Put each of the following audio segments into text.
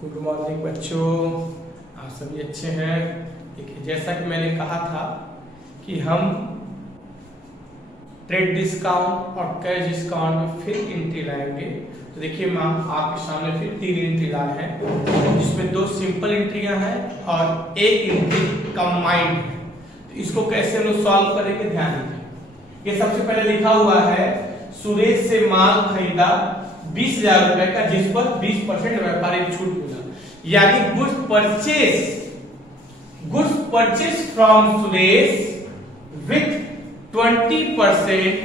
Good morning बच्चों, आप सभी अच्छे हैं। देखिए, जैसा कि मैंने कहा था कि हम ट्रेड डिस्काउंट और कैश डिस्काउंट में फिर एंट्री लाएंगे। तो देखिए, मैं आपके सामने फिर 3 एंट्री लाए हैं, जिसमें 2 सिंपल एंट्रियां हैं और एक एंट्री कंबाइंड है। तो इसको कैसे हम लोग सॉल्व करेंगे, ध्यान दीजिए। ये सबसे पहले लिखा हुआ है, सुरेश से माल खरीदा 20,000 रुपए का, जिस पर 20% व्यापारिक छूट मिला। यानी goods purchase from Suresh with 20%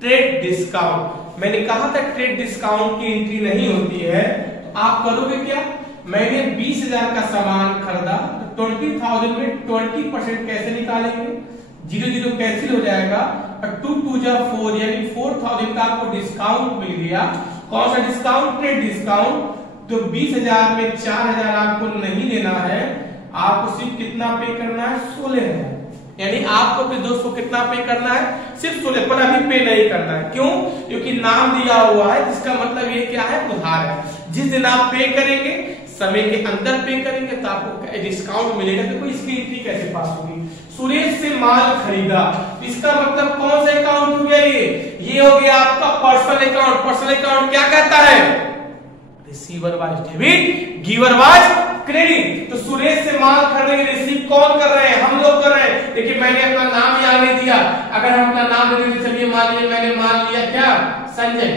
trade discount. मैंने कहा था ट्रेड डिस्काउंट की एंट्री नहीं होती है, तो आप करोगे क्या? मैंने 20,000 का सामान खरीदा, तो 20,000 में 20% कैसे निकालेंगे? 0 कैंसिल हो जाएगा और 2 2 जा 4, यानी 4,000 का आपको डिस्काउंट मिल गया। कौन सा डिस्काउंट? Trade discount. तो 20,000 में 4,000 आपको नहीं देना है, आपको सिर्फ कितना पे करना है? 16,000। यानी आपको अपने दोस्त को कितना पे करना है? सिर्फ 16, पर अभी पे नहीं करना है। क्यों? क्योंकि नाम दिया हुआ है, जिसका मतलब ये क्या है? उधार है। जिस दिन आप पे करेंगे, समय के अंदर पे करेंगे, तो आपको डिस्काउंट मिलेगा। तो कोई इसकी एंट्री कैसे पास होगी? सुरेश से माल खरीदा, इसका मतलब कौन सा अकाउंट हो गया? ये हो गया आपका पर्सनल अकाउंट। पर्सनल अकाउंट क्या कहता है? Receiver was debit, giver was credit. तो सुरेश से माल खरीदेंगे, रिसीव कौन कर रहे हैं? हम लोग कर रहे हैं। देखिए, मैंने अपना नाम यहाँ नहीं दिया। अगर हम अपना नाम दे देंगे, चलिए मान लीजिए मैंने मान लिया क्या? संजय।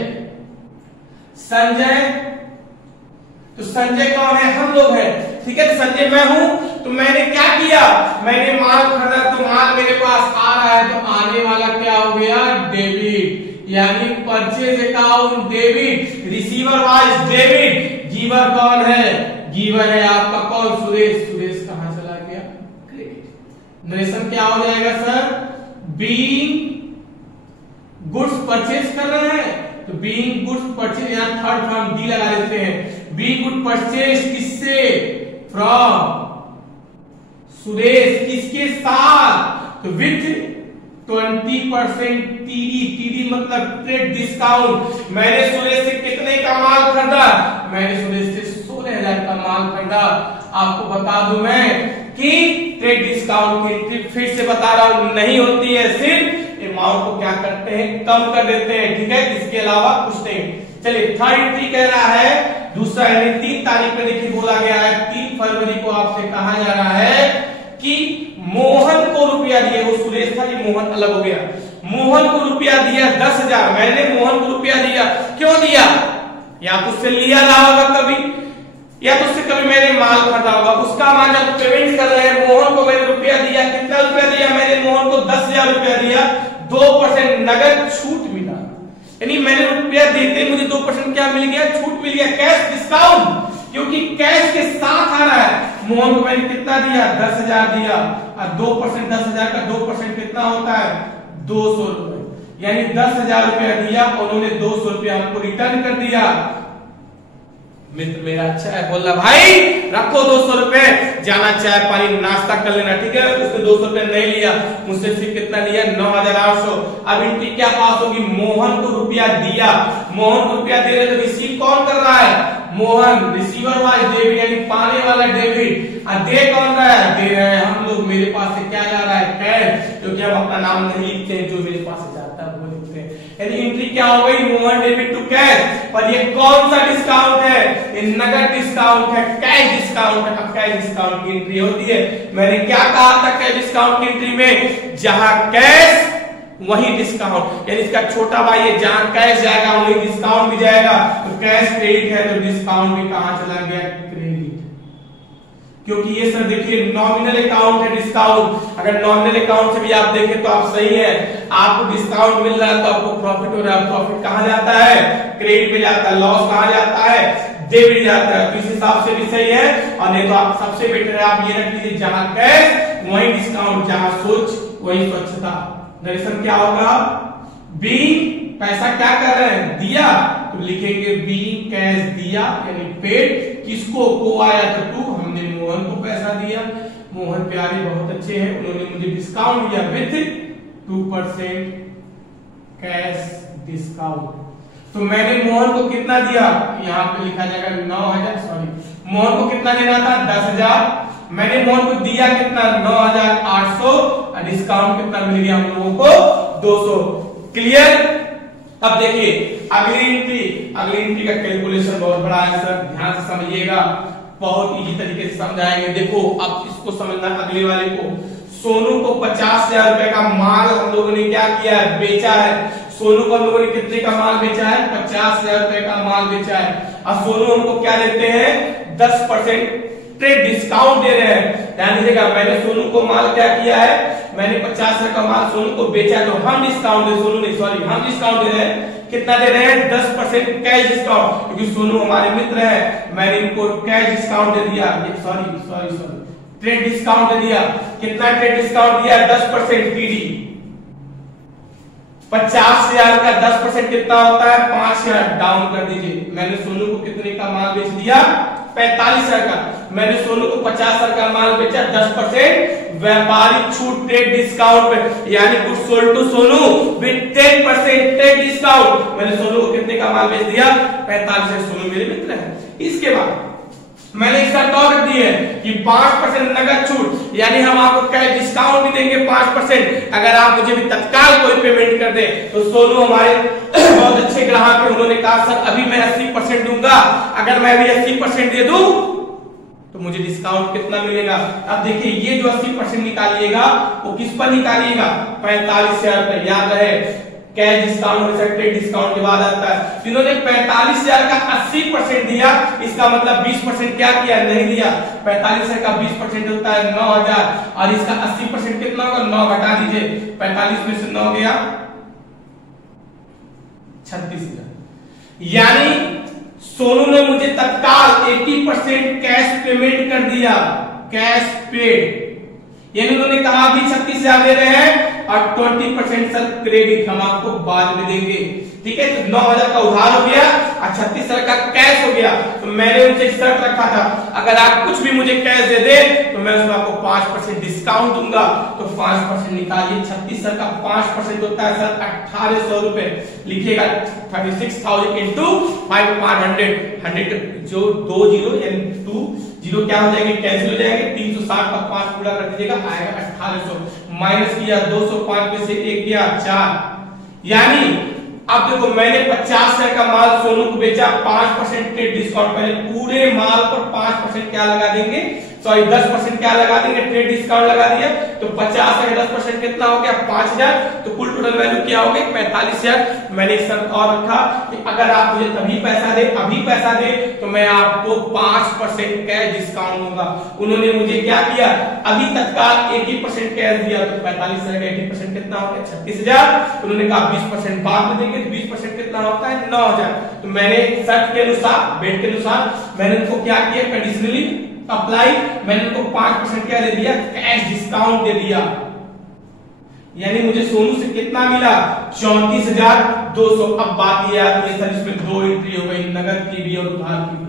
तो संजय कौन है? हम लोग हैं, ठीक है। तो संजय मैं हूं, तो मैंने क्या किया? मैंने माल खरीदा, तो माल मेरे पास आ रहा है, तो आने वाला क्या हो गया? डेबिट। यानी purchase account debit, receiver was debit, giver कौन है? गिवर है आपका कौन? सुरेश। सुरेश कहां चला गया? क्रेडिट। नरेशन क्या हो जाएगा सर? बीइंग गुड्स परचेज कर रहे हैं, तो बीइंग गुड्स परचेज, यहां थर्ड फॉर्म डी लगा देते हैं। बीइंग गुड परचेज किससे? फ्रॉम सुरेश। किसके साथ? तो विथ 20% टीडी मतलब ट्रेड डिस्काउंट। मैंने सुरेश से कितने का माल खरीदा? मैंने सुरेश से 16,000 का माल खरीदा। आपको बता दूं मैं कि ट्रेड डिस्काउंट की एंट्री फिर से बता रहा हूं नहीं होती है, सिर्फ अमाउंट को क्या करते हैं? कम कर देते हैं, ठीक है। इसके अलावा कुछ नहीं। चलिए, थर्ड एंट्री कह रहा है, दूसरा यानी 3 तारीख में देखिए बोला गया है, 3 फरवरी को आपसे कहा जा रहा है कि मोहन को रुपया दिए। वो सुरेश था, ये मोहन अलग हो गया। मोहन को रुपया दिया 10,000। मैंने मोहन को रुपया दिया। क्यों दिया? या तो उससे लिया रहा होगा कभी, या तो उससे कभी मैंने माल खरीदा होगा। उसका मान जब पेमेंट कर रहे हैं, मोहन को मैंने रुपया दिया। कितना रुपया दिया? मैंने मोहन को 10,000 रुपया दिया। 2% नगद छूट मिला। यानी मैंने रुपया देते मुझे 2% क्या मिल गया? छूट मिल गया, कैश डिस्काउंट। क्योंकि कैश के साथ आ रहा है। मोहन को मैंने कितना दिया? 10,000 दिया, और 2% 10,000 का 2% कितना होता है? 200 रुपए। यानी 10,000 रुपया दिया, उन्होंने 200 रुपया हमको रिटर्न कर दिया। मित्र मेरा अच्छा है, बोल रहा भाई रखो 200 रुपए, जाना चाय पानी नाश्ता कर लेना, ठीक है। उसने 200 रुपए नहीं लिया, मुझसे फिर कितना लिया? 9,800। अब एंट्री क्या पास होगी? मोहन को रुपया दिया। मोहन को रुपया दे रहे, तो रिसीव कौन कर रहा है? मोहन। रिसीवर वाज डेबिट, यानी पाने वाला डेबिट, और दे कौन रहा है? दे रहे हैं हम लोग। मेरे पास से क्या जा रहा है? कैश। क्योंकि हम अपना नाम नहीं लिखते हैं, जो मेरे पास से जाता है वो लिखते हैं। यानी एंट्री क्या हो गई? Mohan debit to cash. पर ये कौन सा डिस्काउंट है? ये नगद डिस्काउंट है, कैश डिस्काउंट है। अब कैश डिस्काउंट की एंट्री होती है। मैंने क्या कहा था कैश डिस्काउंट की एंट्री में? जहां कैश वही डिस्काउंट। यानी इसका छोटा भाई है, जहां कैश जाएगा वही डिस्काउंट भी जाएगा। तो कैश क्रेडिट है, तो डिस्काउंट भी कहां चला गया? क्रेडिट। क्योंकि ये सर देखिए नॉमिनल अकाउंट है डिस्काउंट। अगर नॉमिनल अकाउंट से भी आप देखें तो आप सही है, आपको डिस्काउंट मिल रहा है तो आपको प्रॉफिट हो रहा है। प्रॉफिट कहां जाता है? क्रेडिट में जाता है। लॉस कहां जाता है? डेबिट जाता है। तो इस हिसाब से भी सही है। और नहीं तो आप सबसे बेटर है आप ये रख लीजिए, जहां कैश वही डिस्काउंट, जहां सोच वही स्वच्छता। नरेशन क्या होगा? बीइंग पैसा क्या कर रहे हैं? दिया, तो लिखेंगे बीइंग कैश दिया, यानी पेड। किसको? को आया तो टू, हमने मोहन को पैसा दिया। मोहन प्यारे बहुत अच्छे हैं, उन्होंने मुझे डिस्काउंट दिया विथ 2% कैश डिस्काउंट। तो मैंने मोहन को कितना दिया? यहाँ पे लिखा जाएगा 9,000, सॉरी मोहन को कितना देना था 10,000, मैंने मोहन को दिया कितना 9,800 और डिस्काउंट कितना मिल गया हम लोगों को 200। क्लियर। अब देखिए अगली एंट्री का कैलकुलेशन बहुत बड़ा है सर, ध्यान से समझिएगा, बहुत इजी तरीके से समझाएंगे। देखो अब इसको समझना, अगले वाले को, सोनू को 50,000 रुपए का माल हम लोगों ने क्या किया है, बेचा है। सोनू को हम लोगों ने कितने का माल बेचा है, 50,000 रुपए का माल बेचा है। अब सोनू हमको क्या देते हैं, 10% ट्रेड डिस्काउंट दे रहे हैं। ध्यान दीजिएगा, मैंने सोनू को माल क्या किया है, मैंने 50,000 का माल सोनू को बेचा है, तो हम डिस्काउंट दे, सोनू नहीं सॉरी, हम डिस्काउंट दे रहे हैं। कितना दे रहे हैं, 10% कैश डिस्काउंट, क्योंकि सोनू हमारे मित्र है, मैंने इनको कैश डिस्काउंट दे दिया, सॉरी ट्रेड डिस्काउंट दे दिया। कितना ट्रेड डिस्काउंट दिया, 10% टीडी। 50,000 का 10% कितना होता है, 5,000, डाउन कर दीजिए। मैंने सोनू को कितने का माल बेच दिया, 45,000 का। मैंने सोनू को 50,000 का माल बेचा, 10% व्यापारिक छूट ट्रेड डिस्काउंट पे, यानी good sold to Sonu with 10% trade discount. मैंने सोनू को कितने का माल बेच दिया, 45,000। सोनू मेरे मित्र है। इसके बाद मैंने एक शर्त और रख दी है कि 5% नगद छूट, यानी हम आपको कैश डिस्काउंट भी देंगे 5%, अगर आप मुझे भी तत्काल कोई पेमेंट कर दे। तो सोनू हमारे बहुत अच्छे ग्राहक है, उन्होंने कहा सर अभी मैं 80% दूंगा, अगर मैं भी 80% दे दूं तो मुझे डिस्काउंट कितना मिलेगा। अब देखिए ये जो 80% निकालिएगा वो किस पर निकालिएगा, 45,000 रुपए। याद रहे कैश डिस्काउंट और ट्रेड डिस्काउंट के बाद आता है। इन्होंने 45,000 का 80% दिया, इसका मतलब 20% क्या किया, नहीं दिया। 45,000 का 20% होता है 9,000 और इसका 80% कितना होगा, 9 घटा दीजिए, 45 में से 9 गया 36,000। यानी सोनू ने मुझे तत्काल 80% कैश पेमेंट कर दिया, कैश पेड। यानी उन्होंने कहा अभी 36,000 दे रहे हैं और 20% सर क्रेडिट हम आपको बाद में देंगे। ठीक है, तो 9,000 का उधार हो गया और 36,000 का कैश हो गया। तो मैंने उनसे शर्त रखा था, अगर आप कुछ भी मुझे कैश दे दे तो मैं उसमें आपको 5% डिस्काउंट दूंगा। तो 5% निकालिए, 36,000 का 5% होता है सर 1,800 रुपए। लिखिएगा 36,000 इंटू 500, 100 जो 2 जीरो यानी 2 जीरो क्या हो जाएंगे, कैंसिल हो जाएंगे। 360 का 5 पूरा कर दीजिएगा, आएगा 1,800। माइनस किया 205 में से 1 गया 4। यानी अब देखो मैंने 50,000 का माल सोनू को बेचा, 5% ट्रेड डिस्काउंट, पहले पूरे माल पर 5% क्या लगा देंगे, सॉरी 10% क्या लगा देंगे, ट्रेड डिस्काउंट लगा दिया। तो 50 का 10% कितना हो गया, 5,000। तो कुल टोटल वैल्यू क्या हो गई, 45,000। मैंने एक शर्त और रखा कि अगर आप मुझे तभी पैसा दे, अभी पैसा दे, तो मैं आपको 5% कैश डिस्काउंट दूंगा। उन्होंने मुझे क्या किया, अभी तत्काल 80% कैश दिया, तो 45,000 का 80% कितना हो गया, 36,000। उन्होंने कहा 20% बाद में देंगे, तो 20% कितना होता है, 9,000। तो मैंने शर्त के अनुसार, बेट के अनुसार मैंने उनको क्या किया, कंडीशनली अप्लाई, मैंने उनको 5% क्या दे दिया, कैश डिस्काउंट दे दिया। यानी मुझे सोनू से कितना मिला, 34,200। अब बात ये आती है सर इसमें 2 एंट्री हो गई, नगद की भी और उधार की भी,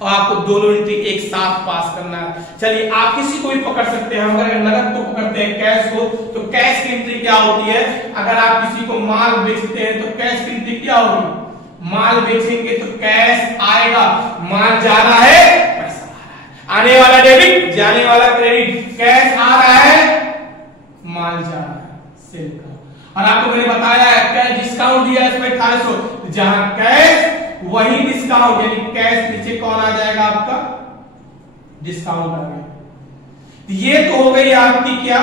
और आपको दोनों एंट्री एक साथ पास करना है। चलिए आप किसी को भी पकड़ सकते हैं, हम अगर नगद को पकड़ते हैं, कैश को, तो कैश की एंट्री क्या होती है, अगर आप किसी को माल बेचते हैं तो कैश की एंट्री क्या होगी, माल बेचेंगे तो कैश आएगा, माल जा रहा है पैसा आ रहा है, आने वाला डेबिट जाने वाला क्रेडिट, कैश आ रहा है माल जा रहा है सेल का। और आपको मैंने बताया है कैश डिस्काउंट दिया इसमें 1800, जहां कैश वही डिस्काउंट, यानी कैश नीचे कौन आ जाएगा आपका, डिस्काउंट आ गया। ये तो हो गई आपकी क्या,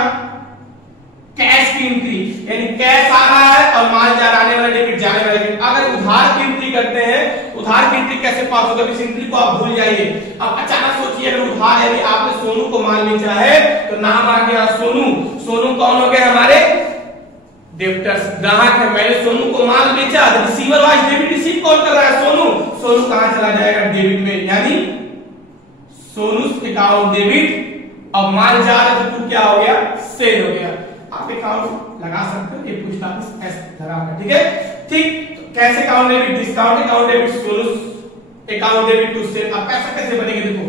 कैश की एंट्री, यानी कैश आ रहा है और माल जा आने वाला डेबिट जाने वाला डेबिट। अगर उधार की एंट्री करते हैं, उधार की एंट्री कैसे पास होगा, इस एंट्री को आप भूल जाइए। अब अचानक सोचिए अगर उधार यानी आपने सोनू को माल बेचा है, तो नाम आ गया सोनू। सोनू कौन हो गए हमारे डेबिटर्स, ग्राहक है। मैंने सोनू को माल बेचा, रिसीवर वाइज डेबिट रिसीव कौन कर रहा है, सोनू। सोनू कहां चला जाएगा, डेबिट में, यानी सोनू अकाउंट डेबिट। अब माल जा रहा है तो क्या हो गया, सेल हो गया। आप अकाउंट लगा सकते हो, ये पूछताछ एस धरा का, ठीक है। ठीक, तो कैसे account debit, discount account debit, Sonu account debit to sale. अब पैसा कैसे बनेगा, देखो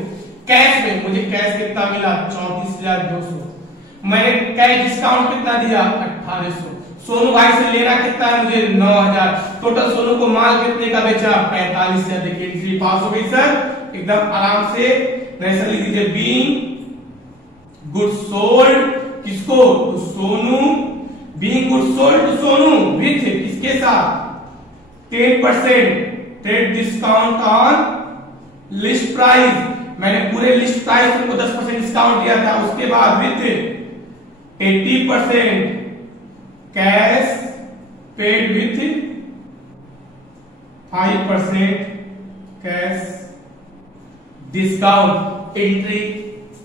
कैश में मुझे कैश कितना मिला, 34,200। मैंने कैश डिस्काउंट कितना दिया, 1,800। सोनू भाई से लेना कितना है मुझे, 9,000। टोटल सोनू को माल कितने का बेचा, 45,000। देखिए एंट्री पास हो गई सर, एकदम आराम से नरेशन लिख दीजिए। बीइंग गुड सोल्ड किसको? तो Sonu. Being good sold to Sonu with किसके साथ? 10% trade discount on list price. मैंने पूरे लिस्ट प्राइस को 10% डिस्काउंट दिया था, उसके बाद with 80% cash paid with 5% cash discount. Entry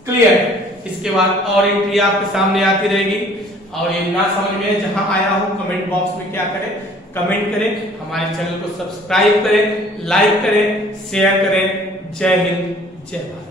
clear. इसके बाद और एंट्री आपके सामने आती रहेगी। और ये ना समझ में जहां आया हो कमेंट बॉक्स में क्या करें? कमेंट करें। हमारे चैनल को सब्सक्राइब करें, लाइक करें, शेयर करें। जय हिंद, जय भारत।